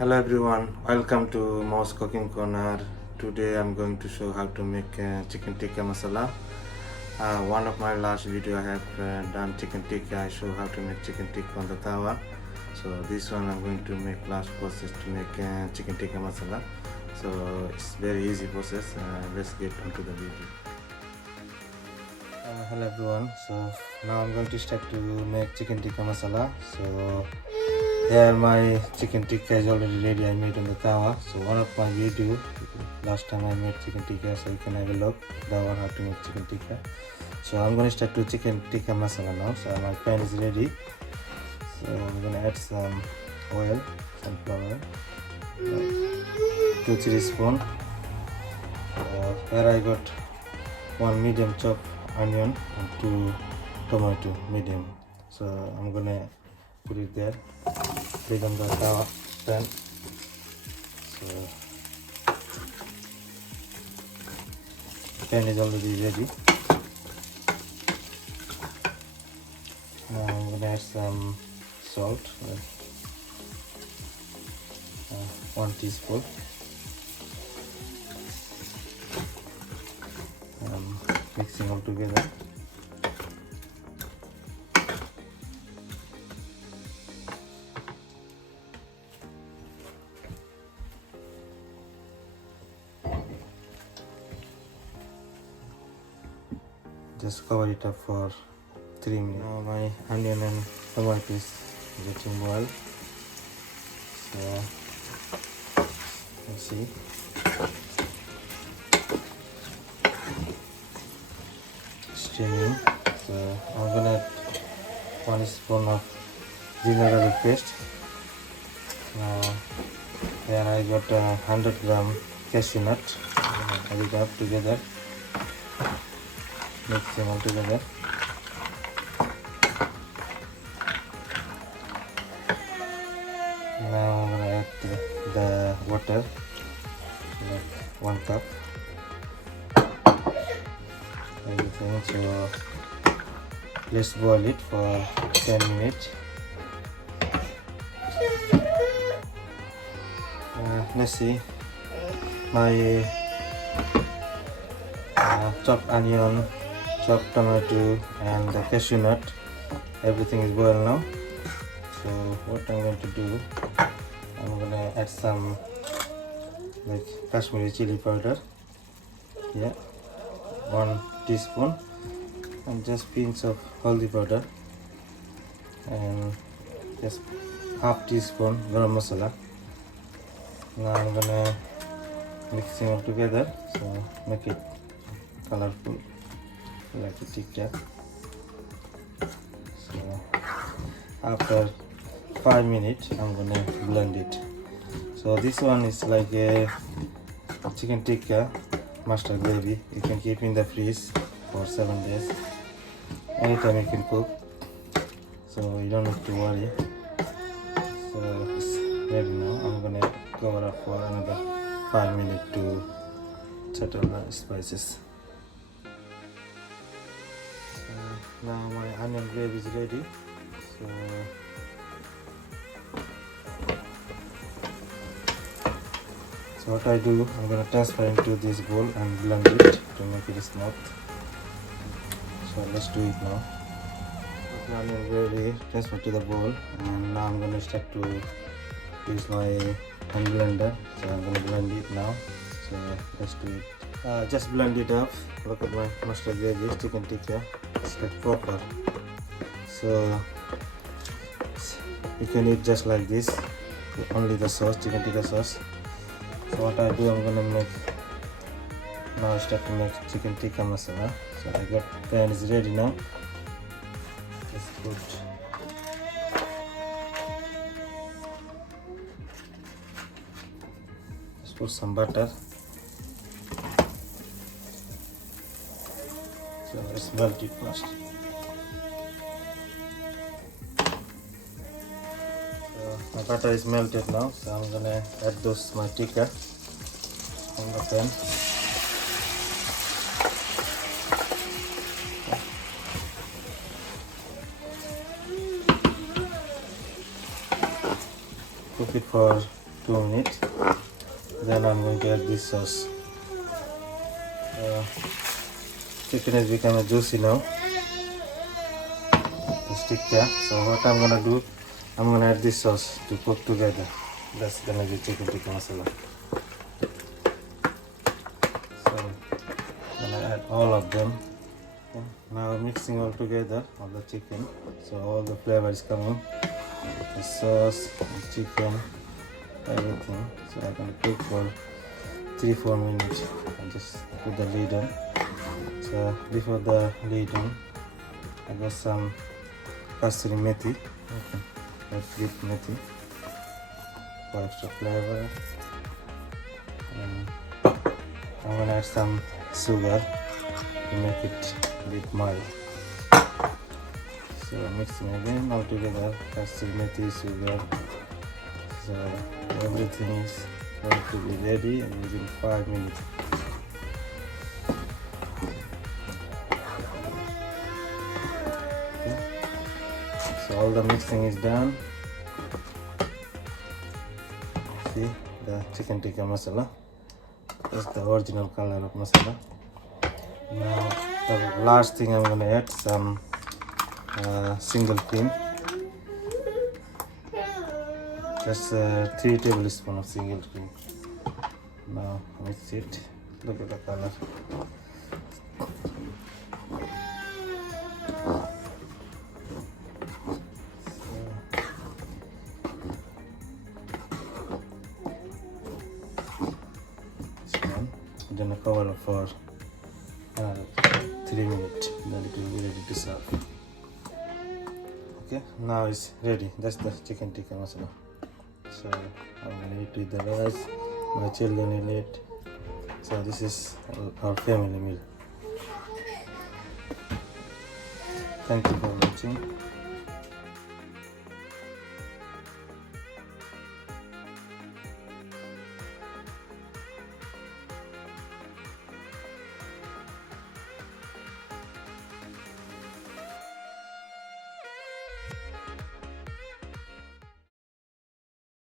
Hello everyone, welcome to Mouse Cooking Corner. Today I'm going to show how to make chicken tikka masala. One of my last video I have done chicken tikka. I show how to make chicken tikka on the tawa. So this one I'm going to make last process to make chicken tikka masala. So it's very easy process. Let's get onto the video. Hello everyone, so now I'm going to start to make chicken tikka masala. So here my chicken tikka is already ready. I made on the tawa. So one of my video last time I made chicken tikka, so you can have a look that one how to make chicken tikka. So I'm going to start to chicken tikka masala now. So my pan is ready. So I'm going to add some oil, sunflower, 2-3 spoon. Here I got 1 medium chopped onion and 2 tomato medium. So I'm going to put it there. Put on the tawa pan. So pan is already ready. Now I'm gonna add some salt, 1 teaspoon. Mixing all together. Just cover it up for 3 minutes. Now my onion and tomato is getting boiled. So let's see. Steaming. So I'm gonna add 1 spoon of ginger garlic paste. Now here I got 100 gram cashew nut. I'm gonna add it up together. Mix them all together. Now I'm gonna add the water, like 1 cup. Everything. So let's boil it for 10 minutes. Let's see. My chopped onion, chopped tomato and the cashew nut, everything is boiled now. So what I'm going to do, I'm going to add some like Kashmiri chili powder, 1 teaspoon, and just pinch of haldi powder and just half teaspoon garam masala. Now I'm going to mix it all together, so make it colorful like a tikka. So after 5 minutes I'm gonna blend it. So this one is like a chicken tikka mustard gravy. You can keep in the freeze for 7 days. Anytime you can cook, so you don't need to worry. So it's ready now. I'm gonna cover up for another 5 minutes to settle the spices. Now my onion gravy is ready. So what I do, I'm going to transfer into this bowl and blend it to make it smooth. So let's do it now. The onion gravy transfer to the bowl, and now I'm going to start to use my hand blender. So I'm going to blend it now. So let's do it. Just blend it up. Look at my mustard gravy, chicken tikka. It's like proper. So you can eat just like this, only the sauce, chicken tikka sauce. So what I do, I'm gonna make, now I start to make chicken tikka masala. So I got pan is ready now. Let's put some butter. So let's melt it first. So my butter is melted now, so I'm gonna add those my tikka on the pan. Cook it for 2 minutes. Then I'm going to add this sauce. Chicken has become juicy now. It's tikka. So what I'm gonna do, I'm gonna add this sauce to cook together. That's gonna be chicken tikka masala. So I'm gonna add all of them. Okay. Now mixing all together, all the chicken. So all the flavor is coming. The sauce, the chicken, everything. So I'm gonna cook for 3-4 minutes. I just put the lid on. So before the lid on, I got some kasturi methi. Okay. Let's dip methi for extra flavor. And I'm gonna add some sugar to make it a bit mild. So mixing again all together, kasturi methi, sugar. So everything is going to be ready within 5 minutes. Okay. So all the mixing is done. See the chicken tikka masala. That's the original color of masala. Now the last thing I'm gonna add some single cream. Just 3 tablespoons of single cream. Now mix it. Look at the color. I'm gonna cover it for 3 minutes. Then it will be ready to serve. Okay, now it's ready. That's the chicken tikka masala. So I'm gonna eat with the rice. My children will eat. So this is our family meal. Thank you for watching.